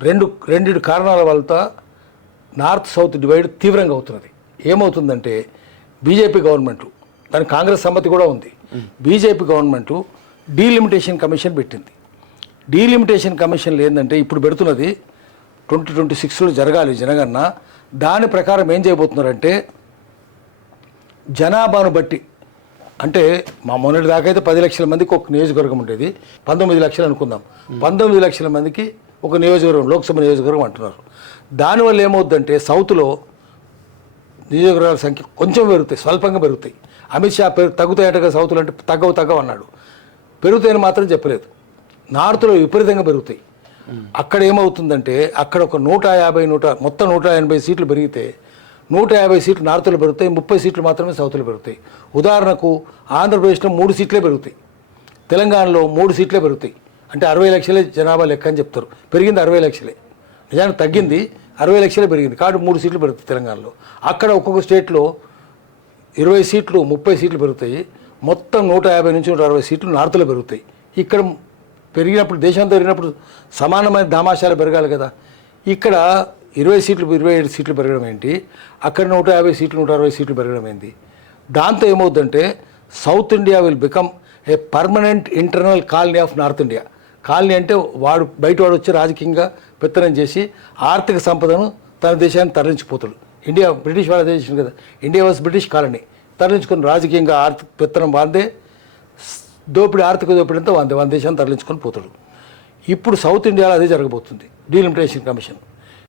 రెండు కారణాల వల్ల నార్త్ సౌత్ డివైడ్ తీవ్రంగా అవుతున్నది. ఏమవుతుందంటే బీజేపీ గవర్నమెంటు, దానికి కాంగ్రెస్ సమ్మతి కూడా ఉంది, బీజేపీ గవర్నమెంటు డీలిమిటేషన్ కమిషన్ పెట్టింది. డీలిమిటేషన్ కమిషన్లు ఏంటంటే ఇప్పుడు పెడుతున్నది 2026లో జరగాలి జనగణన. దాని ప్రకారం ఏం చేయబోతున్నారంటే జనాభాను బట్టి, అంటే మా మొన్నటి దాకా అయితే 10 లక్షల మందికి ఒక నియోజకవర్గం ఉండేది, 19 లక్షలు అనుకుందాం, 19 లక్షల మందికి ఒక నియోజకవర్గం, లోక్సభ నియోజకవర్గం అంటున్నారు. దానివల్ల ఏమవుద్దంటే సౌత్లో నియోజకవర్గాల సంఖ్య కొంచెం పెరుగుతాయి, స్వల్పంగా పెరుగుతాయి. అమిత్ షా తగ్గుతాయటగా సౌత్లో అంటే తగ్గవు అన్నాడు, పెరుగుతాయని మాత్రం చెప్పలేదు. నార్త్లో విపరీతంగా పెరుగుతాయి. అక్కడ ఏమవుతుందంటే అక్కడ ఒక 150 మొత్తం 180 సీట్లు పెరిగితే 150 సీట్లు నార్త్లో పెరుగుతాయి, 30 సీట్లు మాత్రమే సౌత్లో పెరుగుతాయి. ఉదాహరణకు ఆంధ్రప్రదేశ్లో 3 సీట్లే పెరుగుతాయి, తెలంగాణలో 3 సీట్లే పెరుగుతాయి. అంటే 60 లక్షలే జనాభా లెక్క అని చెప్తారు. పెరిగింది 60 లక్షలే, నిజానికి తగ్గింది 60 లక్షలే పెరిగింది. కాబట్టి 3 సీట్లు పెరుగుతాయి తెలంగాణలో. అక్కడ ఒక్కొక్క స్టేట్లో 20 సీట్లు 30 సీట్లు పెరుగుతాయి. మొత్తం 150 నుంచి 160 సీట్లు నార్త్లో పెరుగుతాయి. ఇక్కడ పెరిగినప్పుడు, దేశంతో పెరిగినప్పుడు సమానమైన దామాషాలు పెరగాలి కదా. ఇక్కడ 20 సీట్లు 27 సీట్లు పెరగడం ఏంటి, అక్కడ 150 సీట్లు 160 సీట్లు పెరగడం ఏంటి. దాంతో ఏమవుద్దంటే south India will become a permanent internal colony of north India. Colony అంటే బయట వాడు వచ్చి రాజకీయంగా పెత్తనం చేసి ఆర్థిక సంపదను తన దేశాన్ని తరలించిపోతాడు. ఇండియా బ్రిటిష్ వాళ్ళ దేశం కదా, ఇండియా వాజ్ బ్రిటిష్ కాలనీ. తరలించుకుని రాజకీయంగా ఆర్థిక పెత్తనం వాందే, ఆర్థిక దోపిడీ అంతా వాందే, దేశాన్ని తరలించుకొని పోతాడు. ఇప్పుడు సౌత్ ఇండియాలో అదే జరగబోతుంది, డీలిమిటేషన్ కమిషన్.